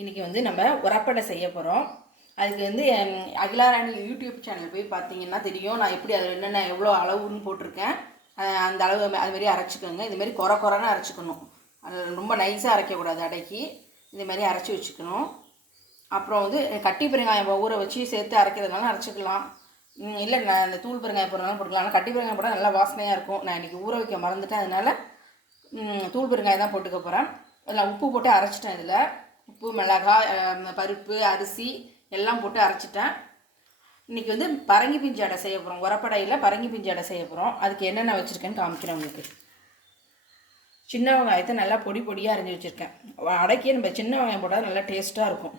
இன்றைக்கி வந்து நம்ம உரப்படை செய்ய போகிறோம். அதுக்கு வந்து அகிலாராணி யூடியூப் சேனல் போய் பார்த்தீங்கன்னா தெரியும். நான் எப்படி அதில் என்னென்ன எவ்வளோ அளவுன்னு போட்டிருக்கேன். அந்த அளவு அதுமாரி அரைச்சிக்கோங்க. இதுமாரி குறைன்னு அரைச்சிக்கணும். அது ரொம்ப நைஸாக அரைக்கக்கூடாது. அடைக்கி இதுமாரி அரைச்சி வச்சுக்கணும். அப்புறம் வந்து கட்டி பெருங்காயம் ஊற வச்சு சேர்த்து அரைக்கிறதுனால அரைச்சிக்கலாம். இல்லை நான் இந்த தூள் பெருங்காயம் போடுறதுனால போட்டுக்கலாம். ஆனால் கட்டி பெருங்காயம் போட்டால் நல்லா வாசனையாக இருக்கும். நான் இன்றைக்கி ஊற வைக்க மறந்துட்டேன். அதனால் தூள் பெருங்காயம் தான் போட்டுக்க போகிறேன். அதில் உப்பு போட்டு அரைச்சிட்டேன். இதில் உப்பு, மிளகாய், பருப்பு, அரிசி எல்லாம் போட்டு அரைச்சிட்டேன். இன்றைக்கி வந்து பரங்கி பிஞ்சு அடை செய்ய போகிறோம். உரப்படையில் பரங்கி பிஞ்சு அடை செய்ய போகிறோம். அதுக்கு என்னென்ன வச்சுருக்கேன்னு காமிக்கிறேன் உங்களுக்கு. சின்ன வெங்காயத்தை நல்லா பொடி பொடியாக அரிஞ்சு வச்சுருக்கேன். அடைக்கே நம்ம சின்ன வெங்காயம் போட்டால் நல்லா டேஸ்ட்டாக இருக்கும்.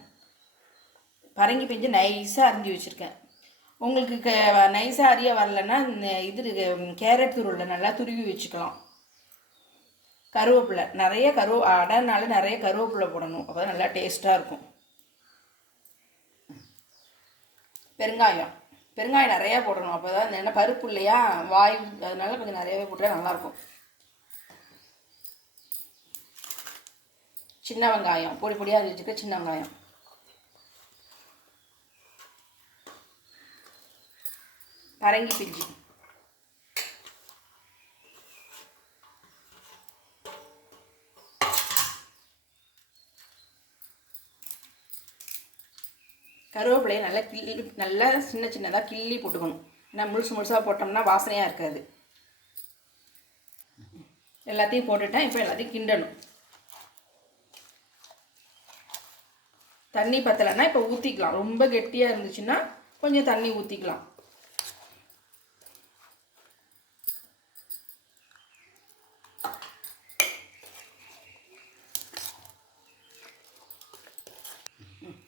பரங்கி பிஞ்சு நைஸாக அரிஞ்சு வச்சுருக்கேன். உங்களுக்கு நைஸாக அறிய வரலன்னா இது கேரட் துருவில் நல்லா துருவி வச்சுக்கலாம். கருவேப்பிலை நிறைய அடைனால நிறைய கருவேப்பிலை போடணும். அப்போ தான் நல்லா டேஸ்ட்டாக இருக்கும். பெருங்காயம் நிறையா போடணும். அப்போ தான் என்ன பருப்பு இல்லையா, வாய், அதனால கொஞ்சம் நிறையவே போட்டால் நல்லாயிருக்கும். சின்ன வெங்காயம் பொடி பொடியாக அரிஞ்சிக்க சின்ன வெங்காயம், பரங்கி பிஞ்சு, கருவேப்பிலையை நல்லா சின்னதாக கிள்ளி போட்டுக்கணும். ஏன்னா முழுசாக போட்டோம்னா வாசனையாக இருக்காது. எல்லாத்தையும் போட்டுட்டேன். இப்போ எல்லாத்தையும் கிண்டணும். தண்ணி பத்தலைன்னா இப்போ ஊற்றிக்கலாம். ரொம்ப கெட்டியாக இருந்துச்சுன்னா கொஞ்சம் தண்ணி ஊற்றிக்கலாம்.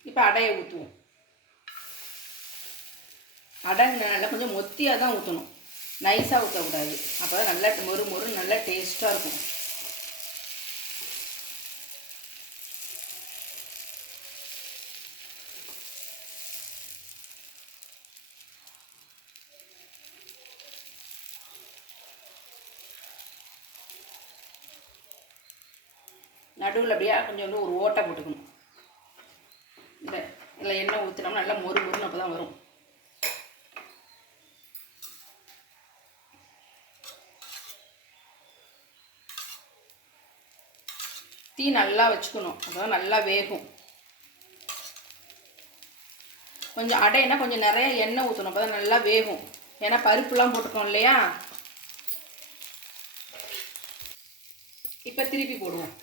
இப்போ அடையை ஊற்றுவோம். அடை நல்லா கொஞ்சம் மொத்தியாக தான் ஊற்றணும். நைஸாக ஊற்றக்கூடாது. அப்போ தான் நல்லா மொறு நல்லா டேஸ்ட்டாக இருக்கும். நடுவில் அப்படியே கொஞ்சம் ஒரு ஓட்டை போட்டுக்கணும். இல்லை எண்ணெய் ஊற்றினோம்னா நல்லா மொறுன்னு அப்போ தான் வரும். தீ நல்லா வச்சுக்கணும். அப்போ நல்லா வேகும். கொஞ்சம் அடைனா கொஞ்சம் நிறைய எண்ணெய் ஊற்றணும். அப்போ தான் நல்லா வேகும். ஏன்னா பருப்புலாம் போட்டுக்கோம் இல்லையா. இப்போ திருப்பி போடுவோம்.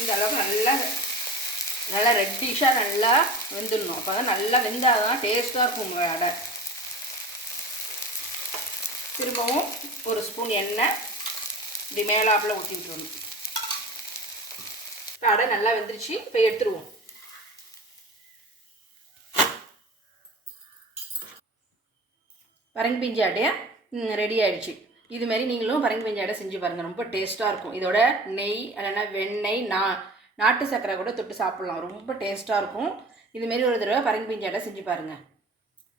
இந்த அளவுக்கு நல்லா ரெட்டிஷாக நல்லா வெந்துடணும். அப்போ தான் நல்லா வெந்தால் தான் டேஸ்ட்டாக இருக்கும் அடை. திரும்பவும் ஒரு ஸ்பூன் எண்ணெய் இப்படி மேலாப்பில் ஊற்றி விட்டுருணும். இப்போ அடை நல்லா வெந்துருச்சு. இப்போ எடுத்துருவோம். பரங்கி பிஞ்சு அடையை ரெடி ஆகிடுச்சு. இதுமாரி நீங்களும் பரங்கி பிஞ்சு அடை செஞ்சு பாருங்கள். ரொம்ப டேஸ்ட்டாக இருக்கும். இதோட நெய் இல்லைன்னா வெண்ணெய், நாட்டு சர்க்கரை கூட தொட்டு சாப்பிட்லாம். ரொம்ப டேஸ்ட்டாக இருக்கும். இதுமாரி ஒரு தடவை பரங்கி பிஞ்சு அடை செஞ்சு பாருங்கள்.